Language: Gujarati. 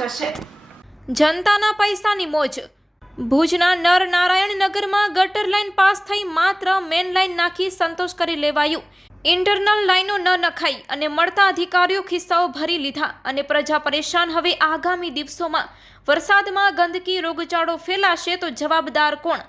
જશે। જનતાના પૈસાની મોજ। ભુજના નરનારાયણ નગરમાં ગટર લાઇન પાસ થઈ માત્ર મેન લાઇન નાખી સંતોષ કરી લેવાયું। ઇન્ટરનલ લાઇનો ન નખાઈ અને મળતા અધિકારીઓ ખિસ્સાઓ ભરી લીધા અને પ્રજા પરેશાન। હવે આગામી દિવસોમાં વરસાદમાં ગંદકી રોગચાળો ફેલાશે તો જવાબદાર કોણ?